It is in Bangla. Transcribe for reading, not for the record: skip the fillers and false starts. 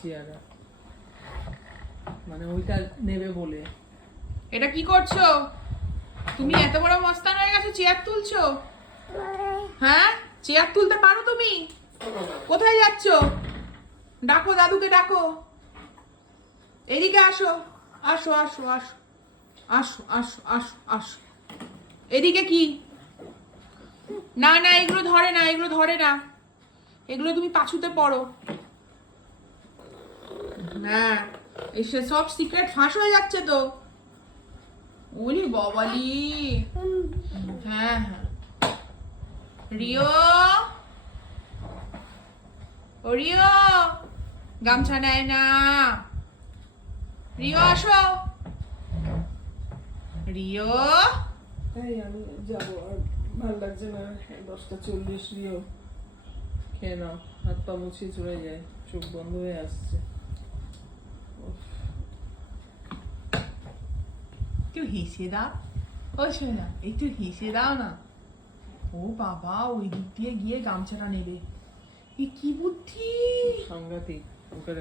চেয়ার, মানে ওইটা নেবে বলে। এটা কি করছো তুমি? এত বড় মস্তান হয়ে গেছো, চেয়ার তুলছো? হ্যাঁ, চেয়ার তুলতে পারো তুমি? কোথায় যাচ্ছো? ডাকো, দাদুকে ডাকো। এদিকে আসো, আসো আসো আসো আসো আসো আসো আসো। এদিকে কি? না না, এগুলো ধরে না, এগুলো ধরে না, এগুলো তুমি পাছুতে পড়ো। হ্যাঁ, এসে সব সিক্রেট ফাঁস হয়ে যাচ্ছে তো। ওলি বাবালি। হ্যাঁ হ্যাঁ। রিও, ও রিও, গামছা নেয় না। রিও আসো। রিও, তাই আমি যাবো, আর ভালো লাগছে না। 10টা 40 রিও, খেয়ে নাও। হাত পা মুছিয়ে চলে যায়, চোখ বন্ধ হয়ে আসছে। উফ। একটু হেসে দাও। ও শোনা, একটু হেসে দাও না। ও বাবা, ওই দিক দিয়ে গিয়ে গামছাটা নেবে। এ কি বুদ্ধি! সাংঘাতিক ওকে